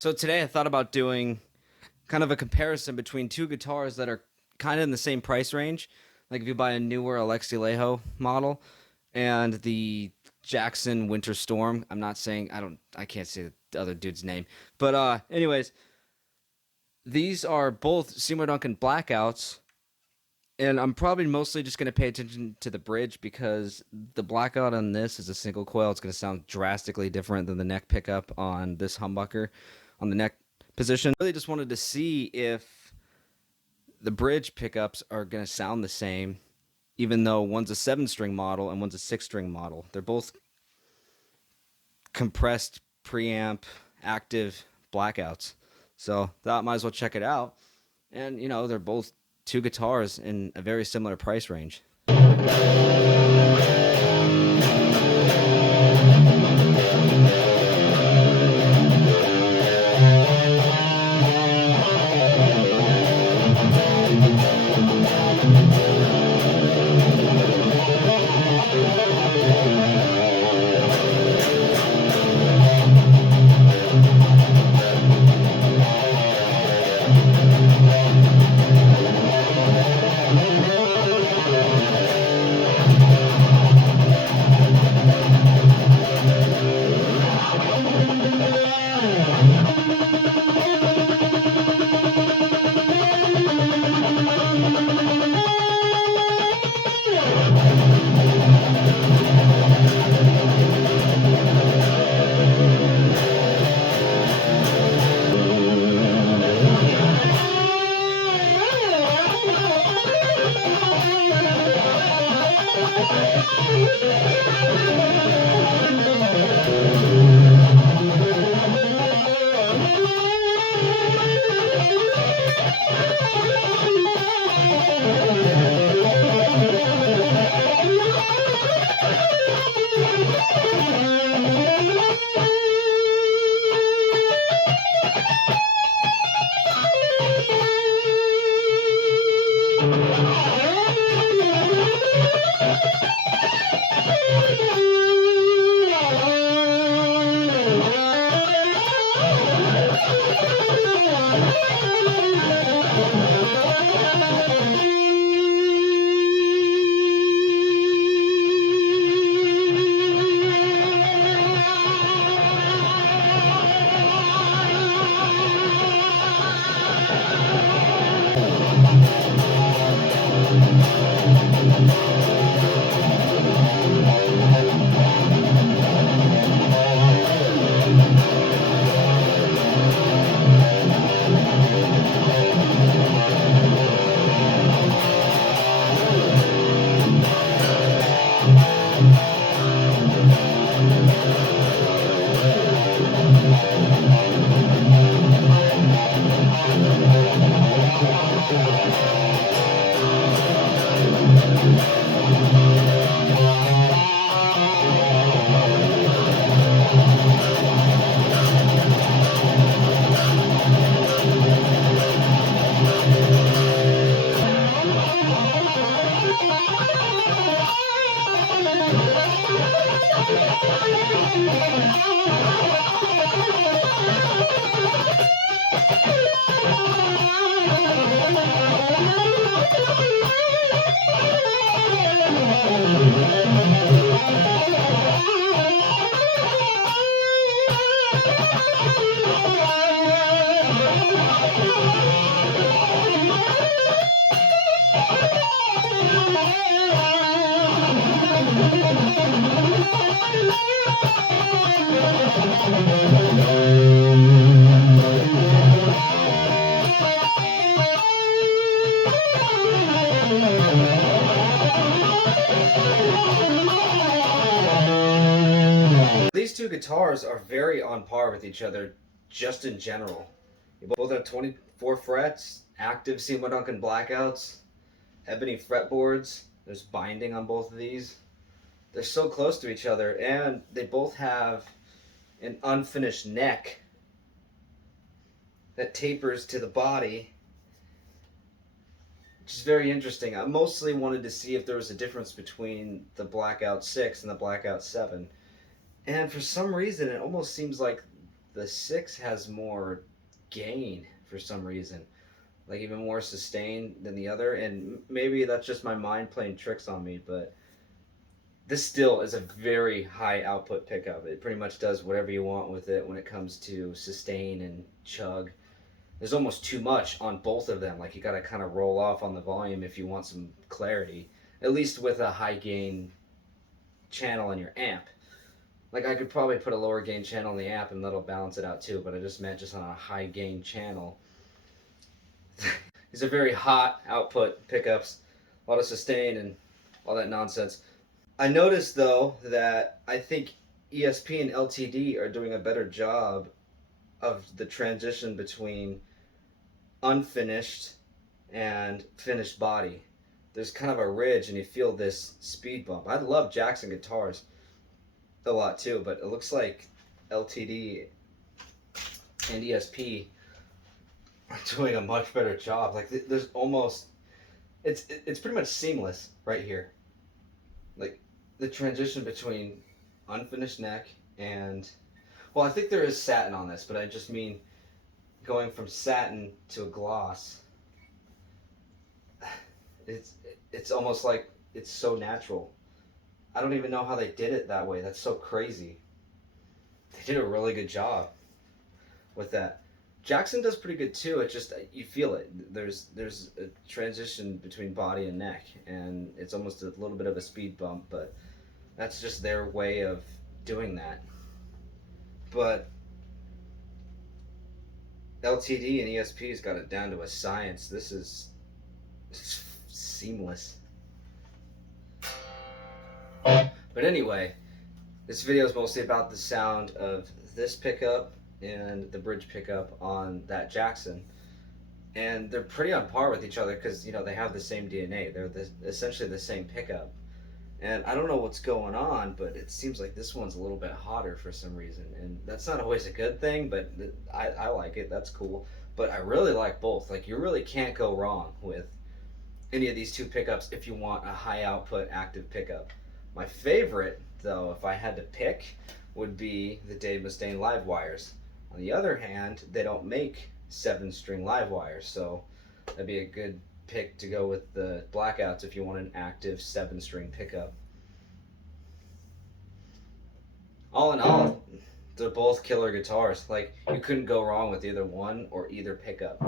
So today I thought about doing kind of a comparison between two guitars that are kind of in the same price range. Like if you buy a newer Alexi Laiho model and the Jackson Winter Storm. I'm not saying I can't say the other dude's name. But anyways, these are both Seymour Duncan Blackouts, and I'm probably mostly just going to pay attention to the bridge because the Blackout on this is a single coil. It's going to sound drastically different than the neck pickup on this humbucker on the neck position. I really just wanted to see if the bridge pickups are going to sound the same, even though one's a 7-string model and one's a 6-string model. They're both compressed preamp active Blackouts. So thought might as well check it out. And, they're both two guitars in a very similar price range. These two guitars are very on par with each other just in general. They both have 24 frets, active Seymour Duncan Blackouts, ebony fretboards. There's binding on both of these. They're so close to each other, and they both have an unfinished neck that tapers to the body, which is very interesting. I mostly wanted to see if there was a difference between the Blackout 6 and the Blackout 7. And for some reason, it almost seems like the 6 has more gain for some reason, like even more sustain than the other. And maybe that's just my mind playing tricks on me, but this still is a very high output pickup. It pretty much does whatever you want with it when it comes to sustain and chug. There's almost too much on both of them. Like you got to kind of roll off on the volume if you want some clarity, at least with a high gain channel in your amp. Like I could probably put a lower gain channel in the amp and that'll balance it out too, but I just meant just on a high gain channel. These are very hot output pickups, a lot of sustain and all that nonsense. I noticed though that I think ESP and LTD are doing a better job of the transition between unfinished and finished body. There's kind of a ridge and you feel this speed bump. I love Jackson guitars a lot too, but it looks like LTD and ESP are doing a much better job. Like there's almost, it's pretty much seamless right here. Like the transition between unfinished neck and, well, I think there is satin on this, but I just mean going from satin to a gloss. It's almost like it's so natural. I don't even know how they did it that way. That's so crazy. They did a really good job with that. Jackson does pretty good too. It just, you feel it. There's a transition between body and neck, and it's almost a little bit of a speed bump, but that's just their way of doing that. But LTD and ESP's got it down to a science. This is seamless. But anyway, this video is mostly about the sound of this pickup and the bridge pickup on that Jackson. And they're pretty on par with each other because, you know, they have the same DNA. They're essentially the same pickup. And I don't know what's going on, but it seems like this one's a little bit hotter for some reason. And that's not always a good thing, but I like it. That's cool. But I really like both. Like, you really can't go wrong with any of these two pickups if you want a high output active pickup. My favorite, though, if I had to pick, would be the Dave Mustaine live wires. On the other hand, they don't make 7-string live wires, so that'd be a good pick to go with the Blackouts if you want an active 7-string pickup. All in all, they're both killer guitars. Like, you couldn't go wrong with either one or either pickup.